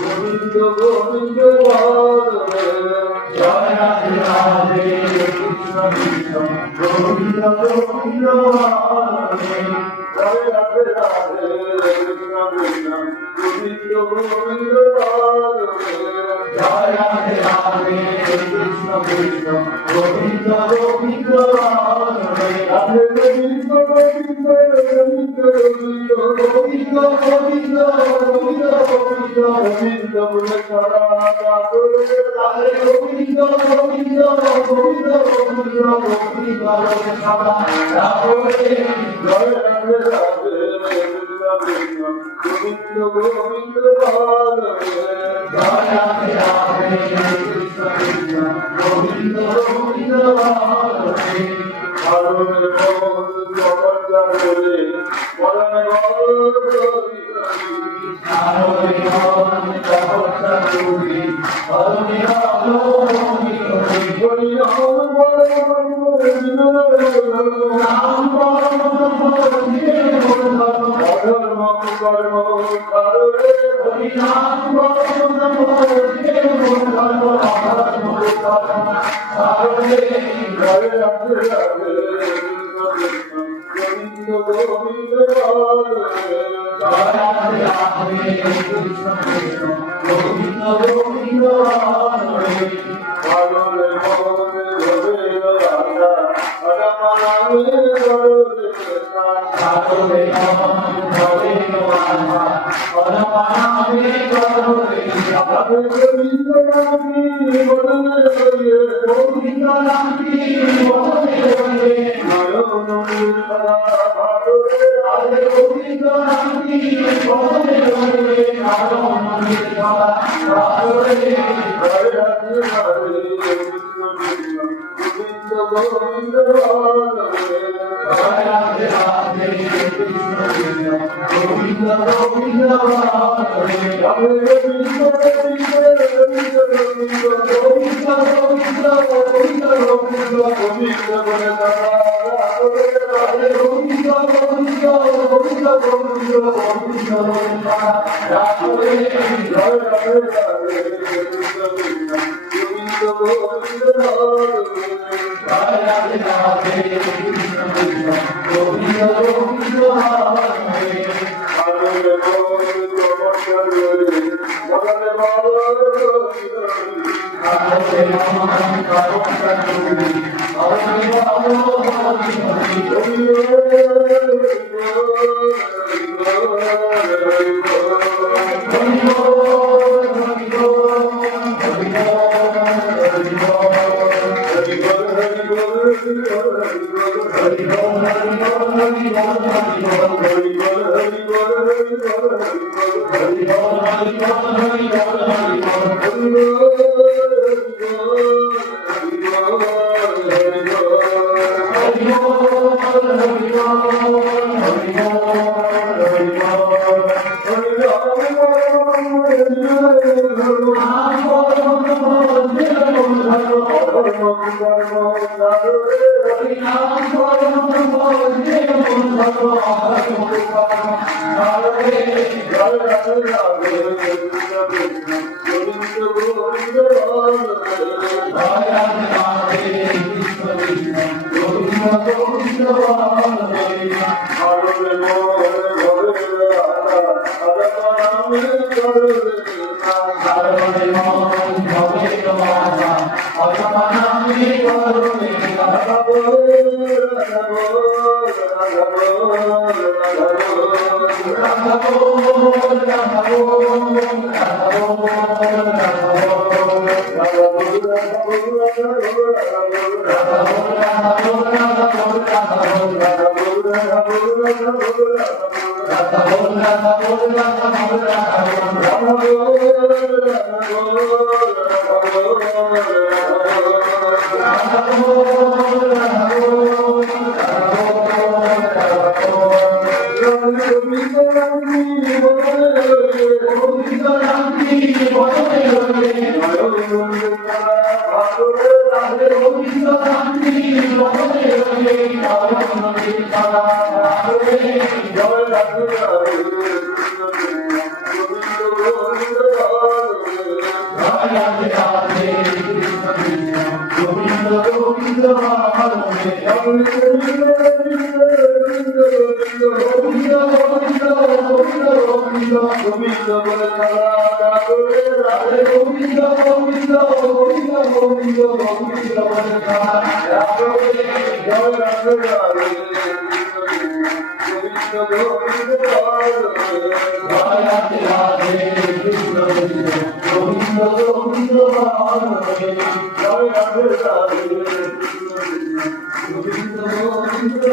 গোবিন্দ গোবিন্দ জয় রাধে রাধে কৃষ্ণ কৃষ্ণ গোবিন্দ গোবিন্দ জয় রাধে রাধে কৃষ্ণ কৃষ্ণ গোবিন্দ গোবিন্দ জয় রাধে রাধে কৃষ্ণ কৃষ্ণ গোবিন্দ গোবিন্দ রাধে গোবিন্দ গোবিন্দ গোবিন্দ গোবিন্দ গোবিন্দ গোবিন্দ গোবিন্দ গোবিন্দ বলে সারা রাধে গোবিন্দ গোবিন্দ গোবিন্দ গোবিন্দ গোবিন্দ বলে সারা রাধে জয় রাধে রাধে কৃষ্ণ কৃষ্ণ গোবিন্দ গোবিন্দ জয় রাধে রাধে কৃষ্ণ কৃষ্ণ গোবিন্দ গোবিন্দ ভারতের জগৎ বলে পরমে গোবিন্দ বলে তারা করে রাধে গোবিন্দ গোবিন্দ গোবিন্দ গোবিন্দ গোবিন্দ বলে তারা রাধে জয় রাধে রাধে গোবিন্দ গোবিন্দ জয় রাধে রাধে কৃষ্ণ গোবিন্দ গোবিন্দ জয় রাধে রাধে গোবিন্দ গোবিন্দ